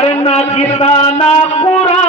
अरे ना गीता ना कुरान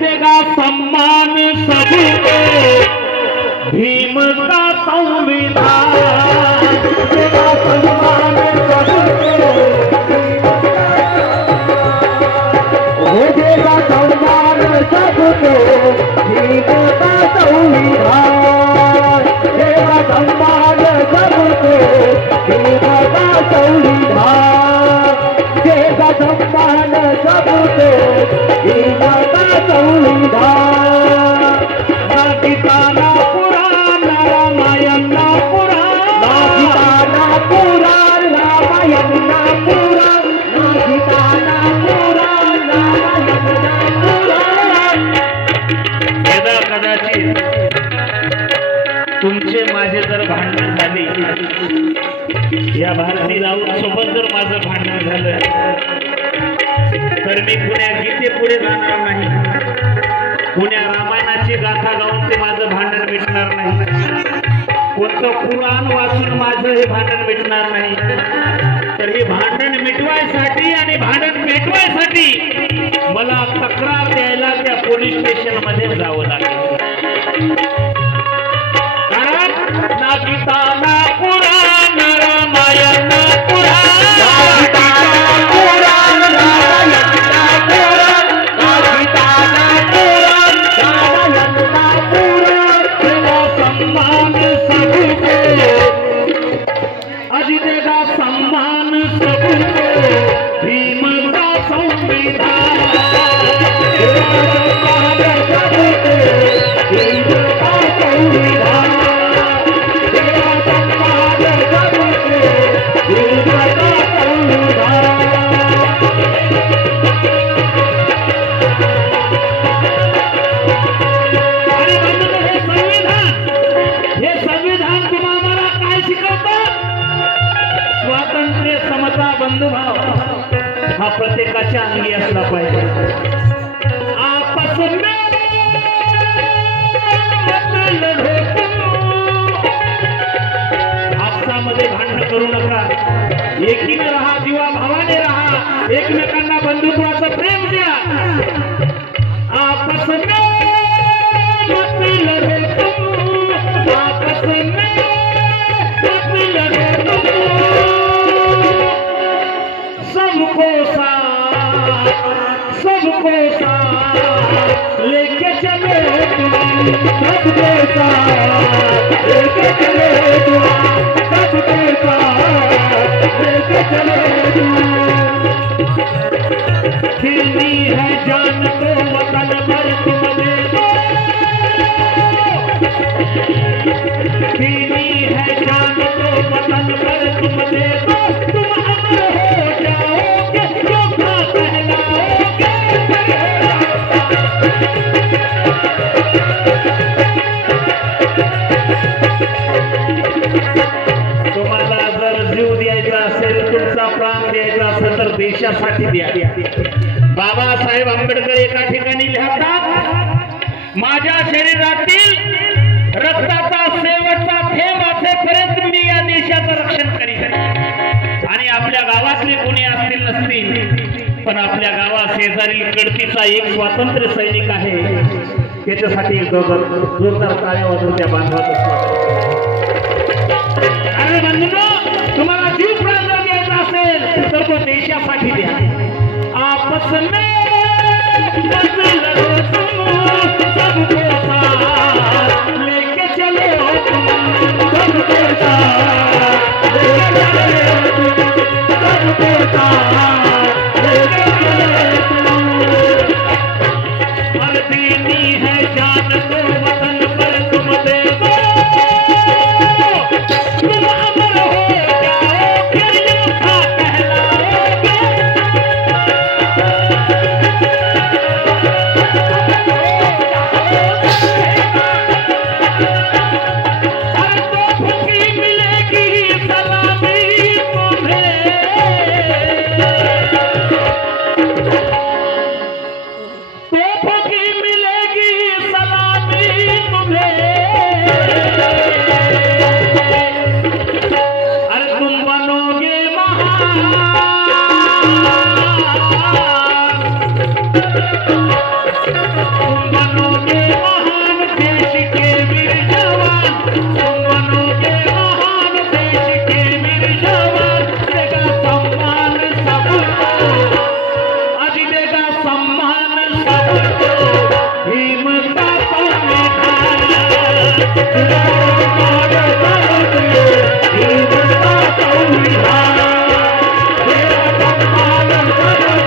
देगा सम्मान सबको भीम का संविधान देगा सम्मान सबको देगा सम्मान सबको भीम का संविधान देगा सम्मान सबको भीम का संविधान देगा सम्मान सबको भीम का संविधान ना गीता ना पुराण रामायण ना पुराण ना गीता ना पुराण रामायण ना पुराण ना गीता ना पुराण रामायण ना पुराण। यदा कदाचित तुमचे माझे जर भांडण झाले या भारती राऊत सोबत जर माझं भांडण झालं तर मी पुण्या गीते पुढे जाणार नाही पुण्या रामायणाची गाथा गाऊन ते माझं भांडण मिटणार नाही कोणतं पुराण वाचून माझं हे भांडण मिटणार नाही तर हे भांडण मिटवायसाठी आणि भांडण मिटवायसाठी मला तक्रार द्यायला त्या पोलीस स्टेशन मध्ये जावं लागेल कारण ना गीता ना पुराण रामायण ना पुराण सम्मान सबको भीम का संविधान भीम का संविधान भीम का संविधान। अरे बंधू हे संविधान तुम्हाला मला काय शिकवतं स्वातंत्र्य समता बंधुभाव हा प्रत्येकाच्या अंगी असला पाहिजे आपस में आपसामध्ये भांडण करू नका एकीने राहा जीवा भावाने राहा एकमेकांना बंधुत्वाचं प्रेम द्या आपस में आपस में सबको साथ लेके चले सबको साथ लेके चले सबको साथ लेके चले खिलनी है जान तो वतन पर तुम दे दो खिलनी है जान तो वतन पर तुम दे दो तुम अमर हो जाओगे जो कहलाओगे तुम्हाला जर जीव द्यायचा असेल तुमचा प्राण द्यायचा असेल तर देशासाठी द्या बाबासाहेब आंबेडकर एका ठिकाणी लिहितात माझ्या शरीरातील रक्ताचा शेवटचा थेंब असेपर्यंत मी या देशाचं रक्षण करीन आणि आपल्या गावातले कोणी असतील नसतील पण आपल्या गावात शेजारील कडकीचा एक स्वातंत्र्य सैनिक आहे त्याच्यासाठी एक जोरदार टाळ्या वाजवून त्या बांधवात अरे बंधूंनो तुम्हाला जीव प्राण जर द्यायचा असेल तर तो देशासाठी द्या आपस में लेके चलो देनी है जान को वतन पर तुम दे दो तुम अमर हो जाओ फिर यूं कहलाओगे हर तोप की मिलेगी सलामी तुम्हें तोपों की मिलेगी सलामी तुम्हें अरे तुम बनोगे महान तुम बनोगे महान देश के वीर जवान तुम बनोगे महान देश के वीर जवान देगा सम्मान सबको आज देगा सम्मान सबको भीम का संविधान भीम का संविधान देगा सम्मान सबको भीम का संविधान देगा सम्मान सबको भीम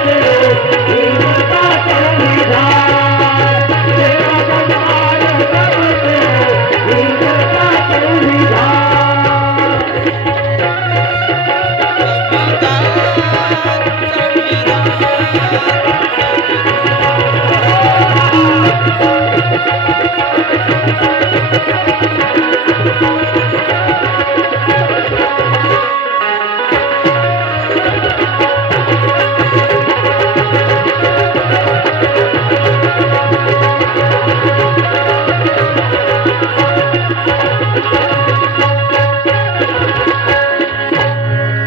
का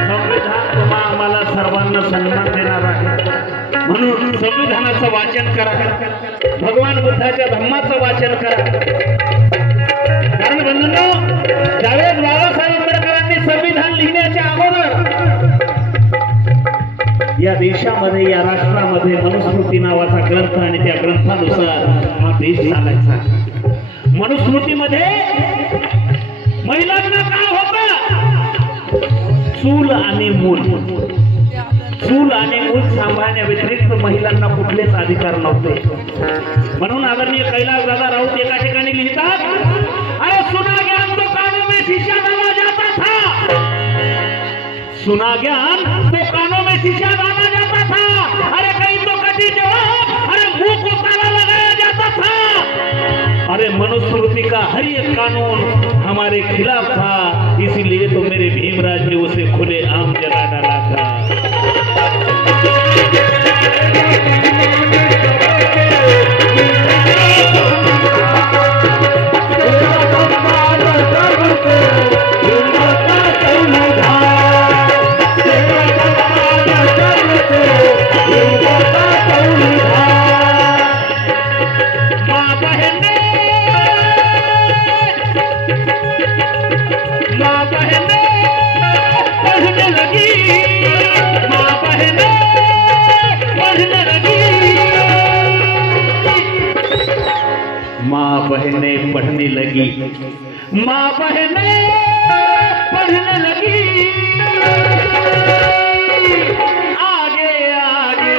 संविधान सन्मान देणार आहे म्हणून संविधानाचं वाचन करा भगवान बुद्धाच्या धम्माचं वाचन करा कारण बंधूंनो ज्यावेळेस बाबासाहेब आंबेडकरांनी संविधान लिहिण्याच्या अगोदर या देशामध्ये या राष्ट्रामध्ये मनुस्मृती नावाचा ग्रंथ आणि त्या ग्रंथानुसार हा देश चालायचा मनुस्मृतीमध्ये महिलांना काय होतं चूल आणि मूल चूल आणि मूल सांभाळण्या व्यतिरिक्त महिलांना कुठलेच अधिकार नव्हते म्हणून आदरणीय कैलास दादा राऊत एका ठिकाणी लिहितात अरे सुना ज्ञान तो कानों में शीशा डाला जाता था सुना ज्ञान तो कानों में शीशा डाला जाता था अरे कहीं तो कटी जवाब अरे मुंह को ताला लगाया जाता था अरे मनुस्मृति का हर एक कानून हमारे खिलाफ था इसीलिए तो मेरे भीमराज ने उसे खुले आम जला डाला था बहनें पढ़ने लगी माँ बहनें पढ़ने लगी आगे आगे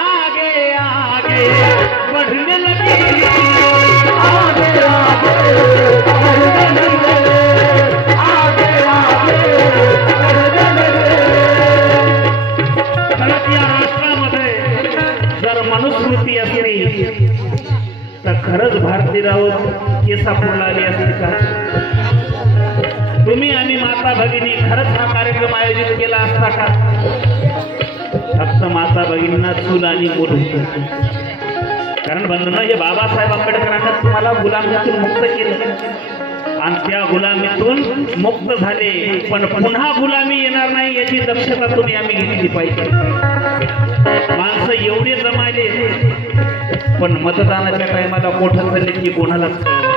आगे आगे बढ़ने लगी आगे आगे बढ़ने लगी आगे आगे बढ़ने लगी या राष्ट्रामध्ये जर मनुस्मृती असली तर खरंच भारती राऊत केसा फुलला आली असती का तुम्ही आणि माता भगिनी खरंच हा कार्यक्रम आयोजित केला असता का फक्त माता भगिनींना चूल आणि मूल कारण बंधनं हे बाबासाहेब आंबेडकरांना तुम्हाला गुलामीतून मुक्त केलं आणि त्या गुलामीतून मुक्त झाले, पण पुन्हा गुलामी येणार नाही याची दक्षता तुम्ही आम्ही घेतली पाहिजे. माणसं एवढे जमायले पण मतदानाच्या टायमाला कोठं चालले की कोणालाच कळलं.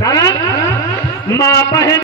कारण माप आहे